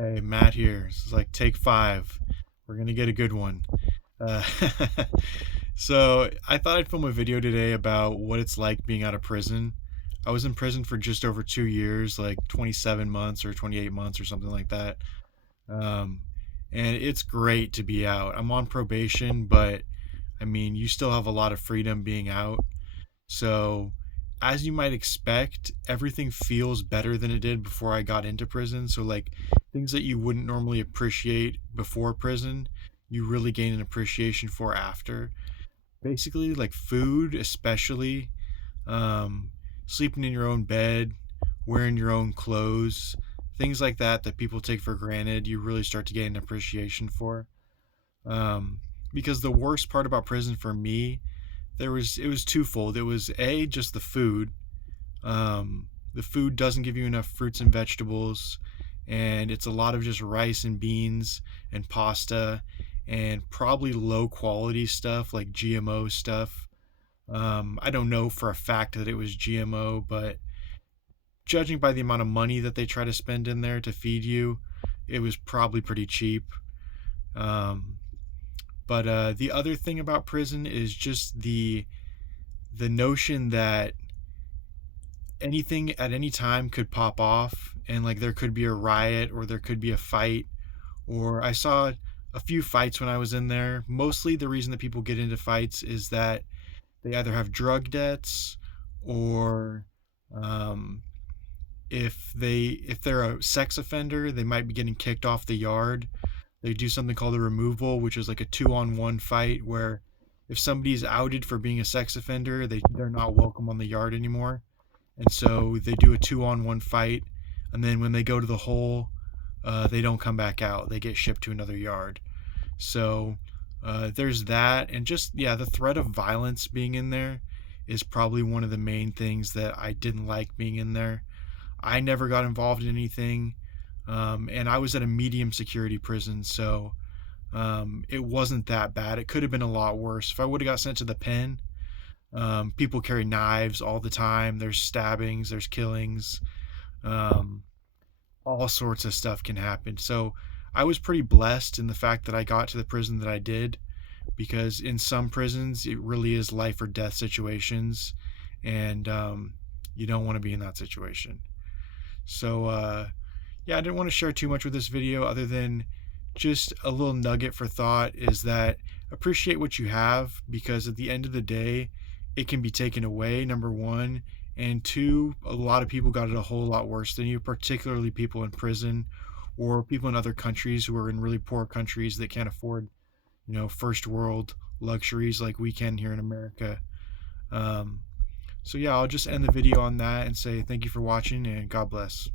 Hey, Matt here. This is like take five. We're gonna get a good one. Uh, so I thought I'd film a video today about what it's like being out of prison. I was in prison for just over 2 years, like 27 months or 28 months or something like that. Um, and it's great to be out. I'm on probation, but I mean, you still have a lot of freedom being out. So, as you might expect, everything feels better than it did before I got into prison. So, like things that you wouldn't normally appreciate before prison, you really gain an appreciation for after. Basically, like food, especially, um, sleeping in your own bed, wearing your own clothes, things like that people take for granted, you really start to gain an appreciation for. Um, because the worst part about prison for me, it was twofold. It was a just the food doesn't give you enough fruits and vegetables, and it's a lot of just rice and beans and pasta, and probably low quality stuff like GMO stuff. I don't know for a fact that it was GMO, but judging by the amount of money that they try to spend in there to feed you, it was probably pretty cheap. Um, but the other thing about prison is just the notion that anything at any time could pop off, and like there could be a riot or there could be a fight. Or I saw a few fights when I was in there. Mostly the reason that people get into fights is that they either have drug debts, or um, if they're a sex offender, they might be getting kicked off the yard. They do something called a removal, which is like a 2-on-1 fight where if somebody's outed for being a sex offender, they're not welcome on the yard anymore. And so they do a 2-on-1 fight, and then when they go to the hole, they don't come back out. They get shipped to another yard. So there's that, and just yeah, the threat of violence being in there is probably one of the main things that I didn't like being in there. I never got involved in anything, and I was at a medium security prison, so it wasn't that bad. It could have been a lot worse if I would have got sent to the pen. People carry knives all the time. There's stabbings, there's killings, um, all sorts of stuff can happen. So I was pretty blessed in the fact that I got to the prison that I did, because in some prisons it really is life or death situations, and you don't want to be in that situation. So yeah, I didn't want to share too much with this video other than just a little nugget for thought is that appreciate what you have, because at the end of the day, it can be taken away, number one. And two, a lot of people got it a whole lot worse than you, particularly people in prison or people in other countries who are in really poor countries that can't afford, first world luxuries like we can here in America. Um, so yeah, I'll just end the video on that and say thank you for watching and God bless.